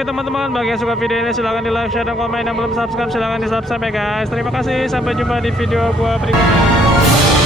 Oke teman-teman, bagi yang suka video ini silahkan di like, share, dan komen. Yang belum subscribe silahkan di subscribe ya guys. Terima kasih, sampai jumpa di video gua berikutnya.